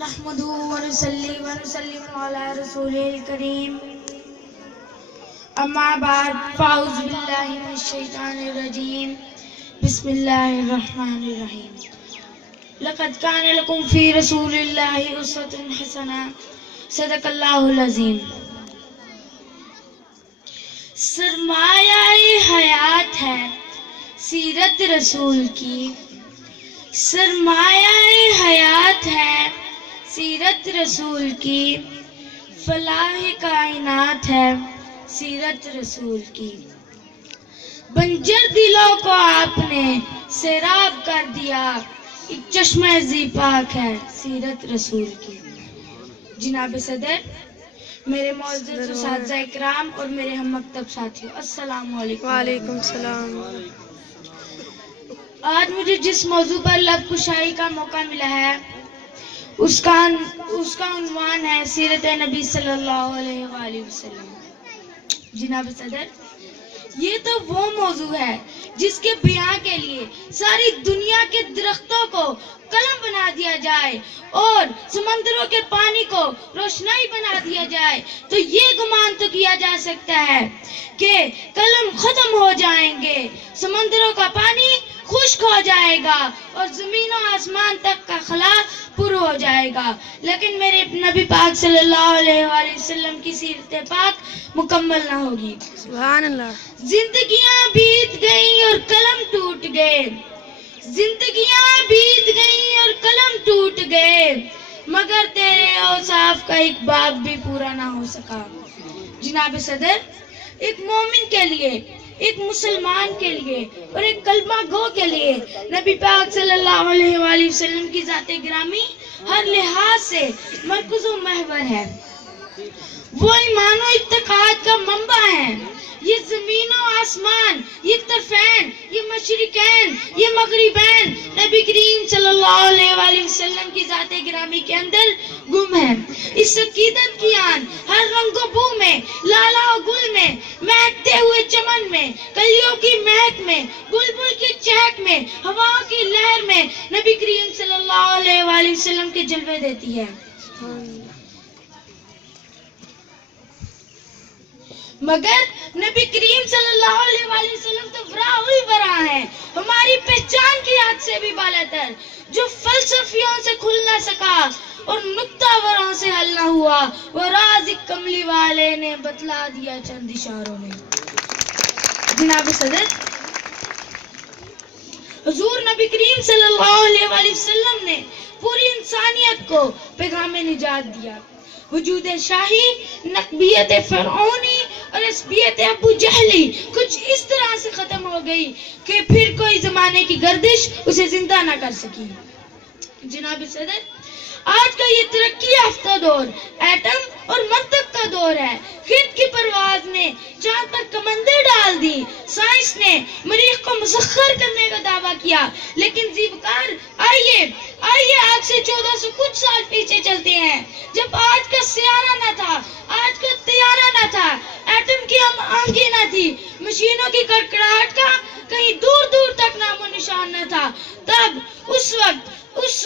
نحمده ونصلي ونسلم على رسوله الكريم اما بعد فاعوذ باللہ من الشیطان الرجیم بسم اللہ الرحمن الرحیم لقد كان لكم في رسول الله اسوة حسنة صدق اللہ العظیم. سرمایہ حیات ہے سیرت رسول کی، سرمایہ حیات ہے سیرت رسول کی، فلاح کائنات ہے سیرت رسول کی. بنجر دلوں کو آپ نے سیراب کر دیا، ایک چشمہ زی پاک ہے سیرت رسول کی. جناب صدر، میرے معزز اساتذہ اکرام اور میرے ہم مکتب ساتھیوں، السلام علیکم. وعلیکم السلام. آج مجھے جس موضوع پر لب کشائی کا موقع ملا ہے اس کا عنوان ہے سیرت نبی صلی اللہ علیہ وآلہ وسلم. جناب صدر، یہ تو وہ موضوع ہے جس کے بیان کے لیے ساری دنیا کے درختوں کو قلم بنا دیا جائے اور سمندروں کے پانی کو روشنائی بنا دیا جائے تو یہ گمان تو کیا جا سکتا ہے کہ قلم ختم ہو جائیں گے، سمندروں کا پانی خشک ہو جائے گا اور زمین و آسمان تک کا خلا پر ہو جائے گا، لیکن میرے نبی پاک صلی اللہ علیہ وآلہ وسلم کی سیرت پاک مکمل نہ ہوگی. سبحان اللہ. زندگیاں بیت گئیں اور قلم ٹوٹ گئے، زندگیاں بیت گئیں اور قلم ٹوٹ گئے، مگر تیرے اوصاف کا ایک باب بھی پورا نہ ہو سکا. جناب صدر، ایک مومن کے لیے، ایک مسلمان کے لیے اور ایک کلمہ گو کے لیے نبی پاک صلی اللہ علیہ وآلہ وسلم کی ذات گرامی ہر لحاظ سے مرکز و محور ہے. وہ ایمان و اعتقاد کا منبع ہے. یہ زمین و آسمان، یہ طرفین، یہ مشرقین، یہ مغربین نبی کریم صلی اللہ علیہ وآلہ وسلم کی ذات گرامی کے اندر گم ہے. اس عقیدت کی آن ہر رنگ و بو میں، لالا و گل میں، مہکتے ہوئے چمن میں، کلیوں کی مہک میں، بلبل کی چہک میں، ہواؤں کی لہر میں نبی کریم صلی اللہ علیہ وآلہ وسلم کے جلوے دیتی ہے. مگر نبی کریم صلی اللہ علیہ وآلہ وسلم تو ورا الورا ہیں، ہماری پہچان کی حد سے بھی بالاتر، جو فلسفیوں سے کھل نہ سکا اور نکتہ وروں سے حل نہ ہوا، وہ راز ایک کملی والے نے بتلا دیا چند اشاروں میں. جناب صدر، حضور نبی کریم صلی اللہ علیہ وآلہ وسلم نے پوری انسانیت کو پیغام نجات دیا. وجود شاہی، نقبیت فرعونی اور عصبیت ابو جہلی کچھ اس طرح سے ختم ہو گئی کہ پھر کوئی زمانے کی گردش اسے زندہ نہ کر سکی. جناب صدر، آج کا یہ ترقی یافتہ دور ایٹم اور منطق کا دور ہے. خط کی پرواز نے چاند پر کمندیں ڈال دی، سائنس نے مریخ کو مسخر کرنے کا دعویٰ کیا، لیکن زیبکار آئیے آج سے 1400 کچھ سال پیچھے چلتے ہیں، جب آج کا سیارہ نہ تھا، آج کا طیارہ نہ تھا، ایٹم کی ہم آنکھیں نہ تھی، مشینوں کی کڑکڑاہٹ کا کہیں دور دور تک نام و نشان نہ تھا. تب اس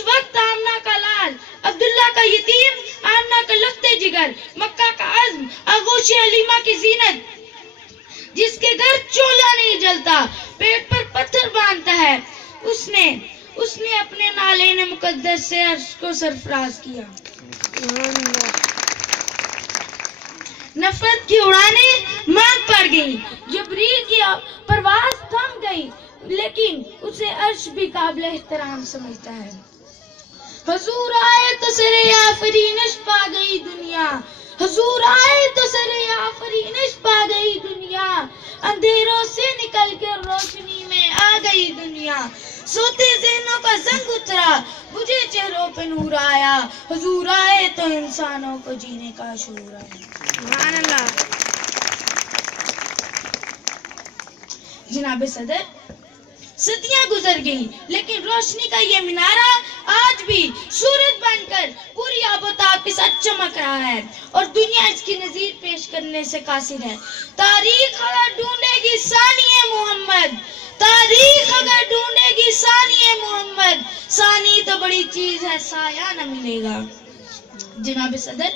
وقت آمنہ کا لال، عبداللہ کا یتیم، آمنہ کا لختے جگر، مکہ کا عزم، آغوش حلیمہ کی زینت، جس کے گھر چولہا نہیں جلتا، پیٹ پر پتھر باندھتا ہے، اس نے اپنے نالین مقدس سے عرش کو سرفراز کیا. نفرت کی اڑانیں ماند پڑ گئیں، جبریل کی پرواز تھم گئی، لیکن اسے عرش بھی قابل احترام سمجھتا ہے. حضور آئے تو سر آفرینش پا گئی دنیا، حضور آئے تو سر آفرینش پا گئی دنیا، اندھیروں سے نکل کے روشنی میں آ گئی دنیا. سوتے ذہنوں کا زنگ اترا، بجھے چہروں پہ نور آیا، حضور آئے تو انسانوں کو جینے کا شعور آیا. سبحان اللہ. جناب صدر، صدیاں گزر گئیں لیکن روشنی کا یہ مینارہ آج بھی سورج بن کر پوری آب و تاب کے ساتھ چمک رہا ہے اور دنیا اس کی نظیر پیش کرنے سے قاصر ہے. تاریخ اگر ڈھونڈے گی ثانی محمد، تاریخ اگر ڈھونڈے گی ثانی محمد، ثانی تو بڑی چیز ہے، سایہ نہ ملے گا. جناب صدر،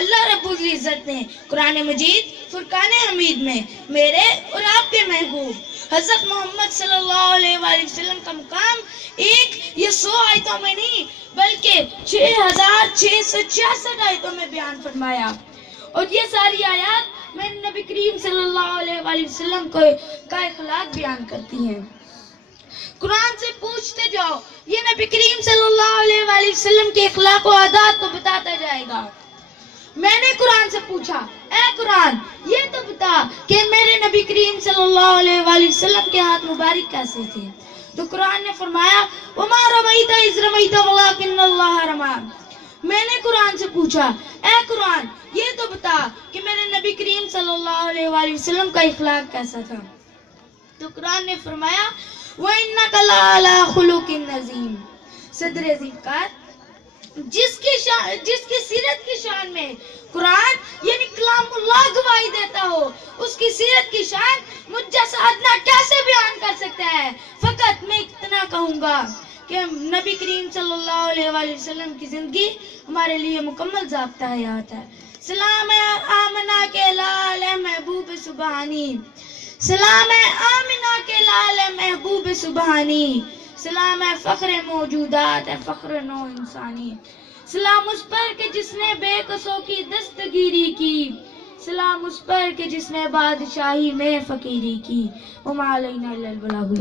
اللہ رب العزت نے قرآن مجید فرقان حمید میں میرے اور آپ کے محبوب حضرت محمد صلی اللہ علیہ وآلہ وسلم کا مقام ایک یا 100 آیتوں میں نہیں بلکہ 6666 آیتوں میں بیان فرمایا، اور یہ ساری آیات میں نبی کریم صلی اللہ علیہ وآلہ وسلم کا اخلاق بیان کرتی ہیں۔ قرآن سے پوچھتے جاؤ، یہ نبی کریم صلی اللہ علیہ وآلہ وسلم کے اخلاق و عادات کو بتاتا جائے گا۔ میں نے قرآن سے پوچھا، اے قرآن یہ تو بتا کہ میرے نبی کریم صلی اللہ علیہ وآلہ وسلم کے ہاتھ مبارک کیسے تھے؟ تو قرآن نے فرمایا وَمَا رَمَيْتَ إِذْ رَمَيْتَ وَلَكِنَّ اللَّهَ رَمَى۔ میں نے قرآن سے پوچھا، اے قرآن یہ تو بتا کہ میرے نبی کریم صلی اللہ علیہ وآلہ وسلم کا اخلاق کیسا تھا؟ تو قرآن نے فرمایا وَإِنَّكَ لَعَلَىٰ خُلُقٍ عَظِيمٍ۔ صدر عظیم کا جس کی سیرت کی شان میں قرآن یعنی کلام اللہ گواہی دیتا ہو، اس کی سیرت کی شان مجھ جیسا ادنا کیسے بیان کر سکتا ہے؟ فقط میں اتنا کہوں گا کہ نبی کریم صلی اللہ علیہ وآلہ وسلم کی زندگی ہمارے لیے مکمل ضابطہ حیات ہے۔ سلام آمنہ کے لال محبوب سبحانی، سلام آمنہ کے لال محبوب سبحانی، سلام ہے فخر موجودات ہے فخر نو انسانی، سلام اس پر کہ جس نے بے کسوں کی دستگیری کی، سلام اس پر کہ جس نے بادشاہی میں فقیری کی، وما علینا الا البلاغ۔